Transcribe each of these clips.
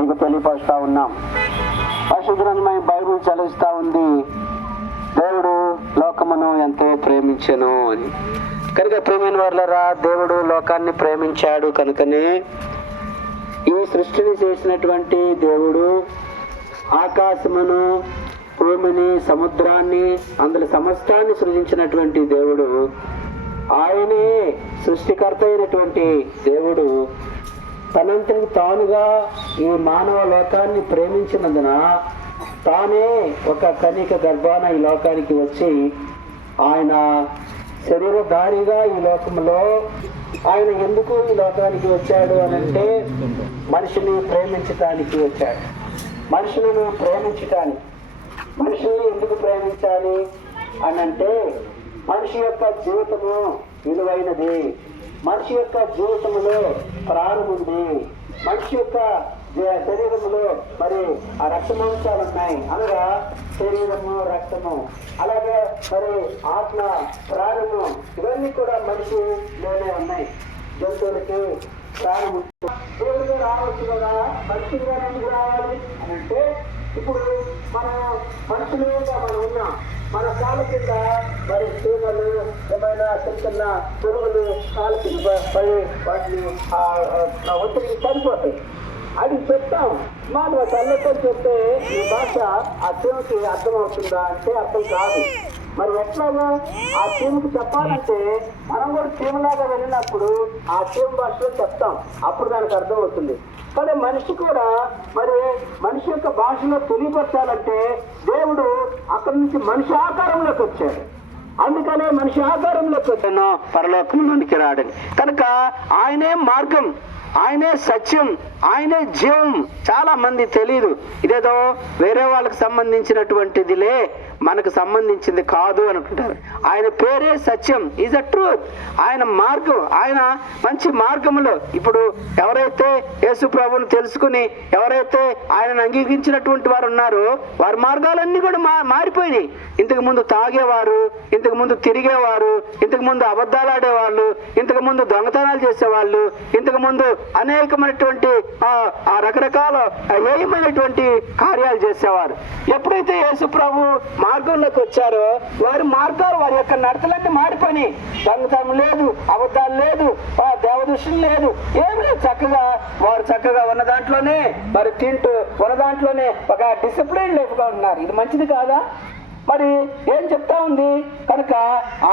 మీకు తెలియపరుస్తూ ఉన్నాం. పరిశుద్ధమైన బైబిల్ చదివిస్తూ ఉంది, దేవుడు లోకమును ఎంతో ప్రేమించెను అని. కనుక ప్రేమైన వాళ్ళరా, దేవుడు లోకాన్ని ప్రేమించాడు కనుకనే ఈ సృష్టిని చేసినటువంటి దేవుడు ఆకాశమును, భూమిని, సముద్రాన్ని, అందులో సమస్తాన్ని సృజించినటువంటి దేవుడు, ఆయనే సృష్టికర్త అయినటువంటి దేవుడు తనంతకు తానుగా ఈ మానవ లోకాన్ని ప్రేమించినందున తానే ఒక కన్యక గర్భాన ఈ లోకానికి వచ్చి ఆయన శరీరధారిగా ఈ లోకంలో ఆయన ఎందుకు ఈ లోకానికి వచ్చాడు అనంటే మనిషిని ప్రేమించటానికి వచ్చాడు. మనుషులను ప్రేమించటానికి. మనుషుల్ని ఎందుకు ప్రేమించాలి అనంటే మనిషి యొక్క జీవితము విలువైనది. మనిషి యొక్క జీవితంలో ప్రాణం ఉంది. మనిషి యొక్క శరీరంలో మరి ఆ రక్తమాంసాలు ఉన్నాయి, అనగా శరీరము, రక్తము, అలాగే మరి ఆత్మ, ప్రాణము, ఇవన్నీ కూడా మనిషిలోనే ఉన్నాయి. జంతువులకి ప్రాణము. దేవుడిగా రావచ్చు కదా, మనిషిగా ఎందుకు రావాలి అని అంటే ఇప్పుడు మనం మనుషులుగా మనం ఉన్నాం. మన కాళ్ళ కింద మరి చీమలు, ఏమైనా చిన్న పురుగులు కాళ్ళ కింద పడి వాటిని ఒత్తిడికి చనిపోతాయి. అది చెప్తాం మాట కళ్ళతో చెప్తే ఈ భాష ఆ చీమకి అర్థమవుతుందా అంటే అర్థం కాదు. మరి ఎట్లాగా ఆ చీమకి చెప్పాలంటే మనం కూడా చీమలాగా వెళ్ళినప్పుడు ఆ చీమ భాషలో చెప్తాం, అప్పుడు దానికి అర్థం అవుతుంది. కానీ మనిషి కూడా మరి మనిషి యొక్క భాషలో తెలియపరచాలంటే దేవుడు అక్కడి నుంచి మనిషి ఆకారంలోకి వచ్చాడు. అందుకనే మనిషి ఆకారంలోకి వచ్చాను పరలోకంలోనికి రాడని. కనుక ఆయనే మార్గం, ఆయనే సత్యం, ఆయనే జీవం. చాలా మంది తెలియదు, ఇదేదో వేరే వాళ్ళకి సంబంధించినటువంటిదిలే, మనకు సంబంధించింది కాదు అనుకుంటారు. ఆయన పేరే సత్యం, ఈజ్ అ ట్రూత్. ఆయన మార్గం, ఆయన మంచి మార్గంలో ఇప్పుడు ఎవరైతే యేసు ప్రభువును తెలుసుకుని ఎవరైతే ఆయనను అంగీకరించినటువంటి వారు ఉన్నారో వారి మార్గాలన్నీ కూడా మారిపోయినాయి. ఇంతకు ముందు తాగేవారు, ఇంతకు ముందు తిరిగేవారు, ఇంతకు ముందు అబద్ధాలు ఆడేవాళ్ళు, ఇంతకు ముందు దొంగతనాలు చేసేవాళ్ళు, ఇంతకు ముందు అనేకమైనటువంటి ఆ రకరకాల ఏమైనటువంటి కార్యాలు చేసేవారు. ఎప్పుడైతే యేసు ప్రభు మార్గంలోకి వచ్చారో వారి మార్గాలు, వారి యొక్క నడతలన్నీ మారిపోయినాయి. దొంగతనం లేదు, అబద్ధాలు లేదు, దేవదృష్టి లేదు, ఏమి లేదు. చక్కగా ఉన్న దాంట్లోనే మరి తింటూ ఉన్న దాంట్లోనే ఒక డిసిప్లిన్ లైఫ్గా ఉన్నారు. ఇది మంచిది కాదా? మరి ఏం చెప్తా ఉంది? కనుక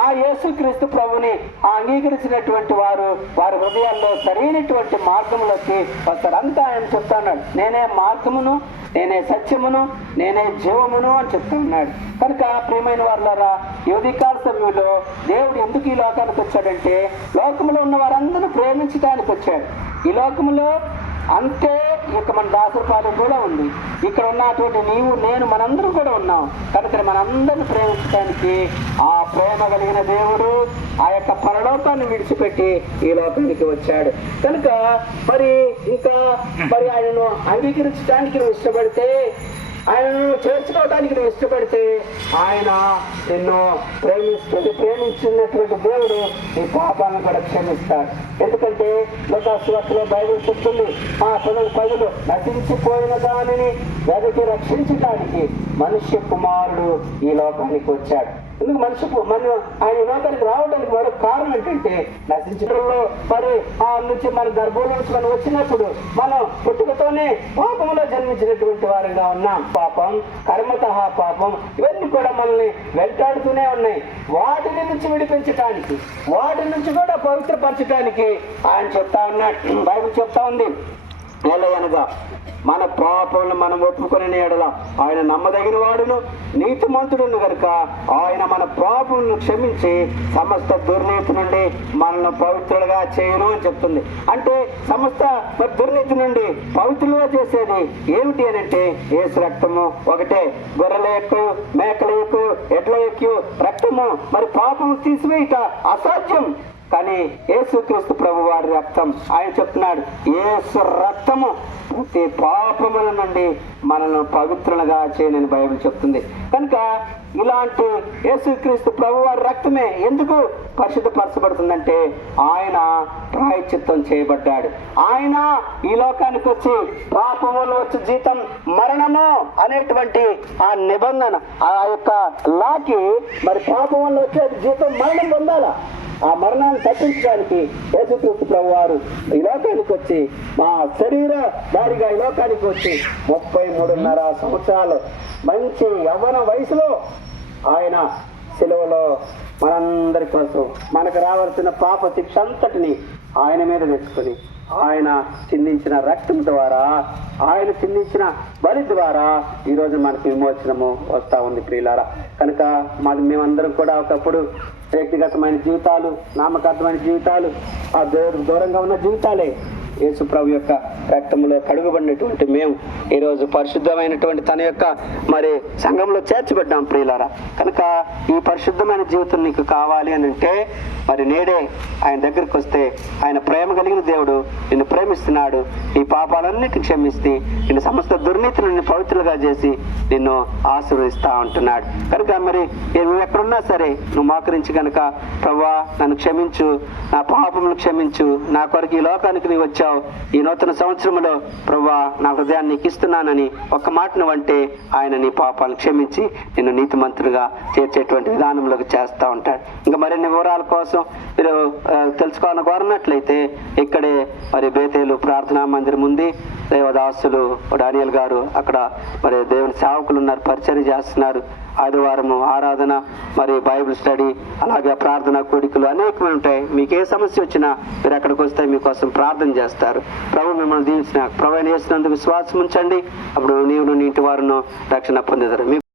ఆ యేసుక్రీస్తు ప్రభుని అంగీకరించినటువంటి వారు వారి హృదయాల్లో సరైనటువంటి మార్గంలోకి వస్తారు. అంతా ఆయన చెప్తా ఉన్నాడు, నేనే మార్గమును, నేనే సత్యమును, నేనే జీవమును అని చెప్తూ ఉన్నాడు. కనుక ప్రియమైన వారులారా, ఈ ఉదయకాల సమయంలో దేవుడు ఎందుకు ఈ లోకానికి వచ్చాడంటే లోకంలో ఉన్న వారందరూ ప్రేమించడానికి వచ్చాడు. ఈ లోకంలో అంతే ఇక మన దాసరపాలెం కూడా ఉంది, ఇక్కడ ఉన్నటువంటి నీవు, నేను, మనందరం కూడా ఉన్నాం. కనుక మనందరిని ప్రేమించడానికి ఆ ప్రేమ కలిగిన దేవుడు ఆ యొక్క పరలోకాన్ని విడిచిపెట్టి ఈ లోకానికి వచ్చాడు. కనుక మరి ఇంకా మరి ఆయనను అంగీకరించడానికి నువ్వు ఇష్టపడితే, ఆయనను చేర్చుకోవడానికి నువ్వు ఇష్టపడితే ఆయన నిన్ను ప్రేమించినటువంటి దేవుడు నీ పాపాలను కూడా క్షమిస్తాడు. ఎందుకంటే లోకాసువార్తలో బైబిల్ చెప్తుంది, ఆ ప్రజలు నశించిపోయిన దానిని వెదకి రక్షించడానికి మనుష్య కుమారుడు ఈ లోకానికి వచ్చాడు. ఎందుకు మనం ఆయన లోకానికి రావడానికి మరొక కారణం ఏంటంటే నశించడంలో మరి ఆ నుంచి మన గర్భంలో నుంచి మనం వచ్చినప్పుడు మనం పుట్టుకతోనే పాపంలో జన్మించినటువంటి వారిగా ఉన్నాం. పాపం, కర్మతః పాపం, ఇవన్నీ కూడా మనల్ని వెంటాడుతూనే ఉన్నాయి. వాటిని నుంచి విడిపించడానికి, వాటి నుంచి కూడా పవిత్రపరచడానికి ఆయన చెప్తా ఉన్నాడు. బైబిల్ చెప్తా ఉంది, ఏలయనగా మన పాపములను మనం ఒప్పుకొని ఎడల ఆయన నమ్మదగిన వాడును నీతిమంతుడును కనుక ఆయన మన పాపములను క్షమించి సమస్త దుర్నీతి నుండి మనల్ని పవిత్రులుగా చేయను అని చెప్తుంది. అంటే సమస్త దుర్నీతి నుండి పవిత్రులుగా చేసేది ఏమిటి అని అంటే యేసు రక్తము ఒకటే. గొర్రెల యొక్క, మేకల యొక్క, ఎడ్ల యొక్క రక్తము మరి పాపము తీసివేయట అసాధ్యం. కానీ యేసుక్రీస్తు ప్రభు వారి రక్తం, ఆయన చెప్తున్నాడు యేసు రక్తము ప్రతి పాపముల నుండి మనల్ని పవిత్రులుగా చేయనని బైబిల్ చెప్తుంది. కనుక ఇలాంటి యేసుక్రీస్తు ప్రభు వారి రక్తమే ఎందుకు పరిశుద్ధపరచబడుతుందంటే ఆయన ప్రాయశ్చిత్తం చేయబడ్డాడు. ఆయన ఈ లోకానికి వచ్చి పాపములో వచ్చే జీతం మరణము అనేటువంటి ఆ నిబంధన, ఆ యొక్క లాకి మరి పాపములో వచ్చే జీతం మరణం పొందాలా. ఆ మరణాన్ని తప్పించడానికి యేసుక్రీస్తు ప్రభు వారు ఈ లోకానికి వచ్చి మా శరీర దారిగా ఈ లోకానికి వచ్చి 33.5 సంవత్సరాలు మంచి యవ్వన వయసులో ఆయన సిలువలో మనందరి కోసం మనకు రావాల్సిన పాప శిక్ష అంతటిని ఆయన మీద తెచ్చుకొని ఆయన చిందించిన రక్తం ద్వారా, ఆయన చిందించిన బలి ద్వారా ఈరోజు మనకి విమోచనము వస్తూ ఉంది ప్రియులారా. కనుక మేమందరం కూడా ఒకప్పుడు వ్యక్తిగతమైన జీవితాలు, నామకార్థమైన జీవితాలు, ఆ దేవుడికి దూరంగా ఉన్న జీవితాలే యేసు ప్రభు యొక్క రక్తంలో కడుగుబడినటువంటి మేము ఈరోజు పరిశుద్ధమైనటువంటి తన యొక్క మరి సంఘంలో చేర్చబడ్డాం ప్రియులారా. కనుక ఈ పరిశుద్ధమైన జీవితం నీకు కావాలి అని అంటే మరి నేడే ఆయన దగ్గరికి వస్తే ఆయన ప్రేమ కలిగిన దేవుడు నిన్ను ప్రేమిస్తున్నాడు. ఈ పాపాలన్నిటిని క్షమిస్తే నిన్ను సమస్త దుర్నీతిని పవిత్రులుగా చేసి నిన్ను ఆశీర్వదిస్తా ఉంటున్నాడు. కనుక మరి నువ్వు ఎక్కడున్నా సరే నువ్వు మోకరించి కనుక ప్రభువా నన్ను క్షమించు, నా పాపములు క్షమించు, నా కొరకు ఈ లోకానికి నీవు వచ్చావు, ఈ నూతన సంవత్సరంలో ప్రభువా నా హృదయాన్ని నీకు ఇస్తున్నానని ఒక్క మాటను అంటే ఆయన నీ పాపాలను క్షమించి నిన్ను నీతిమంతులుగా చేర్చేటువంటి విధానంలోకి చేస్తూ ఉంటాడు. ఇంకా మరిన్ని వివరాల కోసం మీరు తెలుసుకోవాలని కోరినట్లయితే ఇక్కడే మరి బేతేలు ప్రార్థనా మందిరం ఉంది. దేవదాసులు డానియల్ గారు అక్కడ మరి దేవుని సేవకులు ఉన్నారు, పరిచర్య చేస్తున్నారు. ఆదివారము ఆరాధన, మరి బైబిల్ స్టడీ, అలాగే ప్రార్థనా కోడికలు అనేకమే ఉంటాయి. మీకు ఏ సమస్య వచ్చినా మీరు అక్కడికి వస్తే మీకోసం ప్రార్థన చేస్తారు. ప్రభు మిమ్మల్ని దీవించిన ప్రభు చేసినందుకు విశ్వాసం ఉంచండి. అప్పుడు నీవును నీ ఇంటి వారును రక్షణ పొందుతారు.